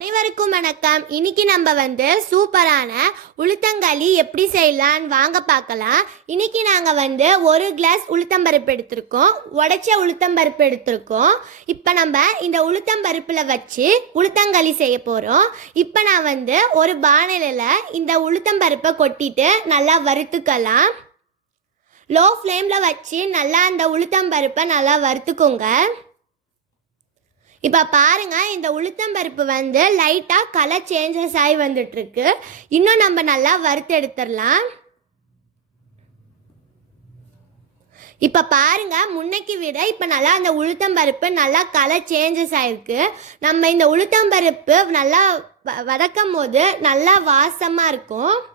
அனைவருக்கும் வணக்கம். இன்னைக்கு நம்ம வந்து சூப்பரான உளுத்தங்களி எப்படி செய்யலான்னு வாங்க பார்க்கலாம். இன்னைக்கு நாங்கள் வந்து ஒரு கிளாஸ் உளுத்தம்பருப்பு எடுத்திருக்கோம். உடைச்ச உளுத்தம்பருப்பு எடுத்திருக்கோம். இப்போ நம்ம இந்த உளுத்தம்பருப்பில் வச்சு உளுத்தங்களி செய்ய போகிறோம் இப்போ நான் வந்து ஒரு பானையில் இந்த உளுத்தம்பருப்பை கொட்டிட்டு நல்லா வறுத்துக்கலாம். லோ ஃப்ளேமில் வச்சு நல்லா அந்த உளுத்தம்பருப்பை நல்லா வறுத்துக்கோங்க. இப்போ பாருங்கள் இந்த உளுத்தம்பருப்பு வந்து லைட்டாக கலர் சேஞ்சஸ் ஆகி வந்துட்டுருக்கு. இன்னும் நம்ம நல்லா வறுத்து எடுத்துடலாம். இப்போ பாருங்க முன்னைக்கு விட இப்போ நல்லா அந்த உளுத்தம்பருப்பு நல்லா கலர் சேஞ்சஸ் ஆயிருக்கு. நம்ம இந்த உளுத்தம்பருப்பு நல்லா வ- வதக்கும் போது நல்லா வாசமாக இருக்கும்.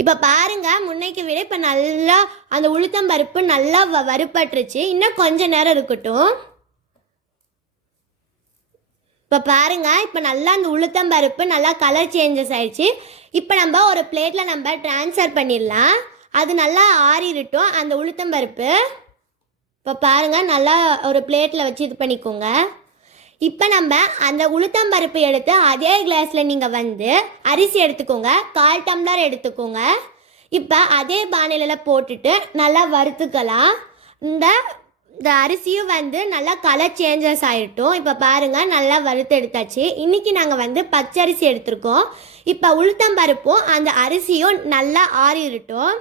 இப்போ பாருங்க முன்னைக்கு விட இப்போ நல்லா அந்த உளுத்தம் பருப்பு நல்லா வ வறுப்பட்டுருச்சு இன்னும் கொஞ்ச நேரம் இருக்கட்டும். இப்போ பாருங்க இப்போ நல்லா அந்த உளுத்தம் பருப்பு நல்லா கலர் சேஞ்சஸ் ஆயிடுச்சு. இப்போ நம்ம ஒரு பிளேட்டில் நம்ம ட்ரான்ஸ்ஃபர் பண்ணிடலாம். அது நல்லா ஆறிடட்டும் அந்த உளுத்தம் பருப்பு. இப்போ பாருங்கள் நல்லா ஒரு பிளேட்டில் வச்சு இது பண்ணிக்கோங்க. இப்போ நம்ம அந்த உளுத்தம்பருப்பு எடுத்து அதே கிளாஸில் நீங்கள் வந்து அரிசி எடுத்துக்கோங்க. கால் டம்ளர் எடுத்துக்கோங்க. இப்போ அதே பானையில் போட்டுட்டு நல்லா வறுத்துக்கலாம். இந்த இந்த அரிசியும் வந்து நல்லா கலர் சேஞ்சஸ் ஆகிட்டோம் இப்போ பாருங்கள் நல்லா வறுத்து எடுத்தாச்சு. இன்றைக்கி நாங்கள் வந்து பச்சரிசி எடுத்திருக்கோம். இப்போ உளுத்தம்பருப்பும் அந்த அரிசியும் நல்லா ஆறிடட்டும்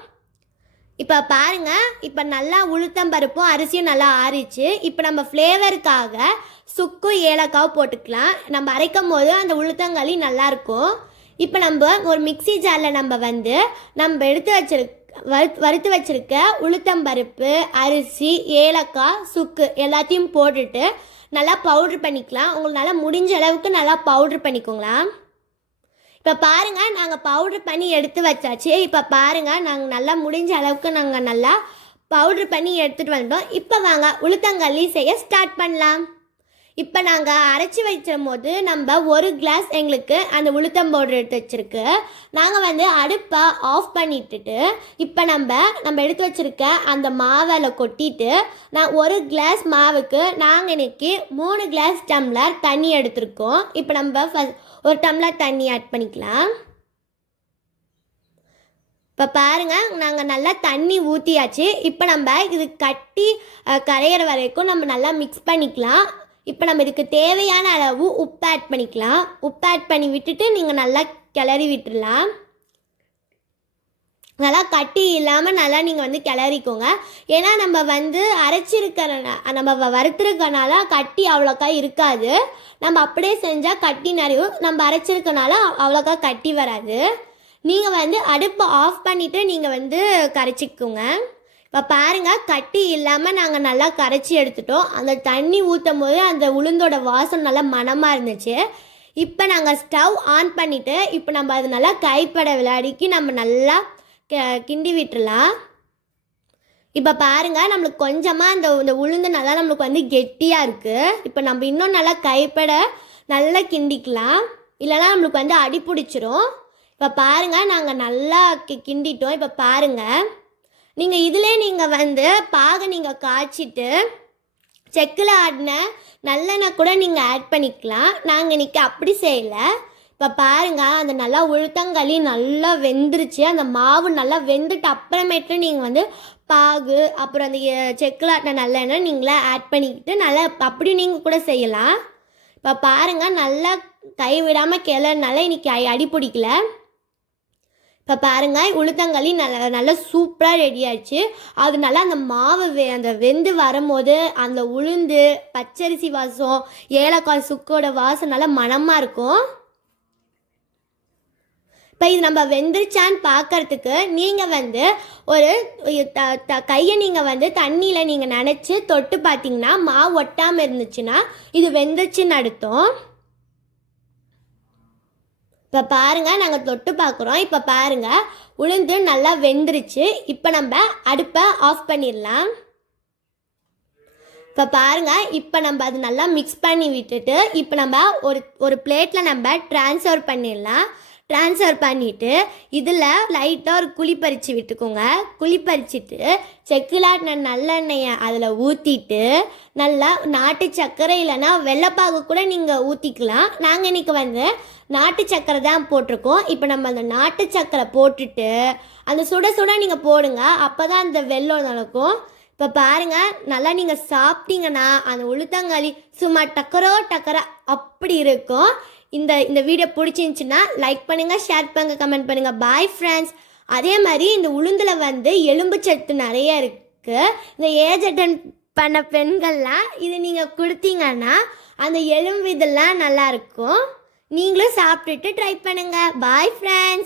இப்போ பாருங்க இப்போ நல்லா உளுத்தம் பருப்பும் அரிசியும் நல்லா ஆறிச்சு. இப்போ நம்ம ஃப்ளேவருக்காக சுக்கும் ஏலக்காவும் போட்டுக்கலாம். நம்ம அரைக்கும் போது அந்த உளுத்தங்களி நல்லாயிருக்கும் இப்போ நம்ம ஒரு மிக்ஸி ஜாரில் நம்ம வந்து நம்ம எடுத்து வச்சிருக்க வறுத்து வறுத்து வச்சிருக்க உளுத்தம்பருப்பு அரிசி ஏலக்காய் சுக்கு எல்லாத்தையும் போட்டுட்டு நல்லா பவுட்ரு பண்ணிக்கலாம். உங்களுக்கு நல்லா முடிஞ்ச அளவுக்கு நல்லா பவுட்ரு பண்ணிக்கோங்களா இப்போ பாருங்கள் நாங்கள் பவுடர் பண்ணி எடுத்து வச்சாச்சு. இப்போ பாருங்கள் நாங்கள் நல்லா முடிஞ்ச அளவுக்கு நாங்கள் நல்லா பவுடர் பண்ணி எடுத்துகிட்டு வந்தோம் இப்போ வாங்க உளுத்தங்களி செய்ய ஸ்டார்ட் பண்ணலாம். இப்போ நாங்கள் அரைச்சி வைக்கும் போது நம்ம ஒரு கிளாஸ் எங்களுக்கு அந்த உளுத்தம் பவுடர் எடுத்து வச்சுருக்கு. நாங்கள் வந்து அடுப்பை ஆஃப் பண்ணிட்டுட்டு இப்போ நம்ம நம்ம எடுத்து வச்சிருக்க அந்த மாவில் கொட்டிட்டு நான் ஒரு கிளாஸ் மாவுக்கு நாங்கள் இன்னைக்கு மூணு கிளாஸ் டம்ளர் தண்ணி எடுத்திருக்கோம். இப்போ நம்ம ஃபஸ்ட் ஒரு டம்ளர் தண்ணி ஆட் பண்ணிக்கலாம். இப்போ பாருங்க நாங்கள் நல்லா தண்ணி ஊற்றியாச்சு இப்போ நம்ம இது கட்டி கரையிற வரைக்கும் நம்ம நல்லா மிக்ஸ் பண்ணிக்கலாம். இப்போ நம்ம இதுக்கு தேவையான அளவு உப்பு ஆட் பண்ணிக்கலாம். உப்பு ஆட் பண்ணி விட்டுட்டு நீங்கள் நல்லா கிளறி விட்டுடலாம் நல்லா கட்டி இல்லாமல் நல்லா நீங்கள் வந்து கிளறிக்கோங்க. ஏன்னா நம்ம வந்து அரைச்சிருக்கிற நம்ம வறுத்துருக்கனால வறுத்திருக்கனால கட்டி அவ்வளோக்கா இருக்காது. நம்ம அப்படியே செஞ்சால் கட்டி நிறைய நம்ம அரைச்சிருக்கனால அவ்வளோக்கா கட்டி வராது. நீங்கள் வந்து அடுப்பை ஆஃப் பண்ணிவிட்டு நீங்கள் வந்து கரைச்சிக்கோங்க. இப்போ பாருங்கள் கட்டி இல்லாமல் நாங்கள் நல்லா கரைச்சி எடுத்துட்டோம். அந்த தண்ணி ஊற்றும் போது அந்த உளுந்தோட வாசம் நல்லா மனமாக இருந்துச்சு. இப்போ நாங்கள் ஸ்டவ் ஆன் பண்ணிவிட்டு இப்போ நம்ம அது நல்லா கைப்பட விளையாடிக்கு நம்ம நல்லா க- கிண்டி விட்டுறலாம். இப்போ பாருங்க நம்மளுக்கு கொஞ்சமாக அந்த இந்த உளுந்து நல்லா நம்மளுக்கு வந்து கெட்டியாக இருக்குது இப்போ நம்ம இன்னும் நல்லா கைப்பட நல்லா கிண்டிக்கலாம். இல்லைன்னா நம்மளுக்கு வந்து அடி பிடிச்சிரும். இப்போ பாருங்க நாங்கள் நல்லா கி கிண்டிட்டோம். இப்போ பாருங்கள் நீங்கள் இதிலே நீங்கள் வந்து பாகை நீங்கள் காய்ச்சிட்டு செக்கில் ஆடின நல்லெண்ணெய் கூட நீங்கள் ஆட் பண்ணிக்கலாம். நாங்கள் இன்றைக்கி அப்படி செய்யலை. இப்போ பாருங்க அந்த நல்லா உளுத்தங்களி நல்லா வெந்துருச்சு. அந்த மாவு நல்லா வெந்துட்டு அப்புறமேட்டு நீங்கள் வந்து பாகு அப்புறம் அந்த செக்கில் ஆட்டின நல்லெண்ணெய் நீங்களே ஆட் பண்ணிக்கிட்டு நல்லா அப்படியும் நீங்கள் கூட செய்யலாம். இப்போ பாருங்கள் நல்லா கை விடாமல் கிளறினால இன்றைக்கி அடி- அடி பிடிக்கல இப்போ பாருங்க உளுத்தங்களி நல்ல நல்லா சூப்பராக ரெடி ஆயிடுச்சு. அது நல்லா அந்த மாவு வெ அந்த வெந்து வரும்போது அந்த உளுந்து பச்சரிசி வாசம் ஏலக்காய் சுக்கோட வாசம் நல்லா மணமாக இருக்கும். இப்போ இது நம்ம வெந்துருச்சான்னு பார்க்கறதுக்கு நீங்கள் வந்து ஒரு த த கையை நீங்கள் வந்து தண்ணியில் நீங்கள் நினச்சி தொட்டு பார்த்தீங்கன்னா மாவு ஒட்டாமல் இருந்துச்சுன்னா இது வெந்துருச்சுன்னு அடுத்தோம் இப்போ பாருங்கள் நாங்கள் தொட்டு பார்க்குறோம் இப்போ பாருங்கள் உளுந்து நல்லா வெந்துருச்சு. இப்போ நம்ம அடுப்பை ஆஃப் பண்ணிடலாம். இப்போ பாருங்க இப்போ நம்ம அது நல்லா மிக்ஸ் பண்ணி விட்டுட்டு இப்போ நம்ம ஒரு ஒரு பிளேட்டில் நம்ம ட்ரான்ஸ்ஃபர் பண்ணிடலாம். ட்ரான்ஸ்ஃபர் பண்ணிவிட்டு இதில் லைட்டாக ஒரு குழி பறித்து விட்டுக்கோங்க. குழி பறிச்சுட்டு செக்கிலாட்டின நல்லெண்ணெயை அதில் ஊற்றிட்டு நல்லா நாட்டு சர்க்கரை இல்லைன்னா வெள்ளைப்பாகு கூட நீங்கள் ஊற்றிக்கலாம் நாங்கள் இன்றைக்கி வந்து நாட்டு சர்க்கரை தான் போட்டிருக்கோம். இப்போ நம்ம அந்த நாட்டு சர்க்கரை போட்டுட்டு அந்த சுட சுட நீங்கள் போடுங்க. அப்போ தான் அந்த வெள்ளம் நடக்கும் இப்போ பாருங்கள் நல்லா நீங்கள் சாப்பிட்டீங்கன்னா அந்த உளுத்தங்காளி சும்மா டக்கரோ டக்கரா அப்படி இருக்கும். இந்த இந்த வீடியோ பிடிச்சிருந்துச்சுன்னா லைக் பண்ணுங்கள் ஷேர் பண்ணுங்கள் கமெண்ட் பண்ணுங்கள் பாய் ஃப்ரெண்ட்ஸ் அதே மாதிரி இந்த உளுந்தில் வந்து எலும்பு சத்து நிறைய இருக்குது இந்த ஏஜ் அட்டன் பண்ண பெண்கள்லாம் இது நீங்கள் கொடுத்தீங்கன்னா அந்த எலும்பு இதெல்லாம் நல்லாயிருக்கும் நீங்களும் சாப்பிட்டுட்டு ட்ரை பண்ணுங்கள் பாய் ஃப்ரெண்ட்ஸ்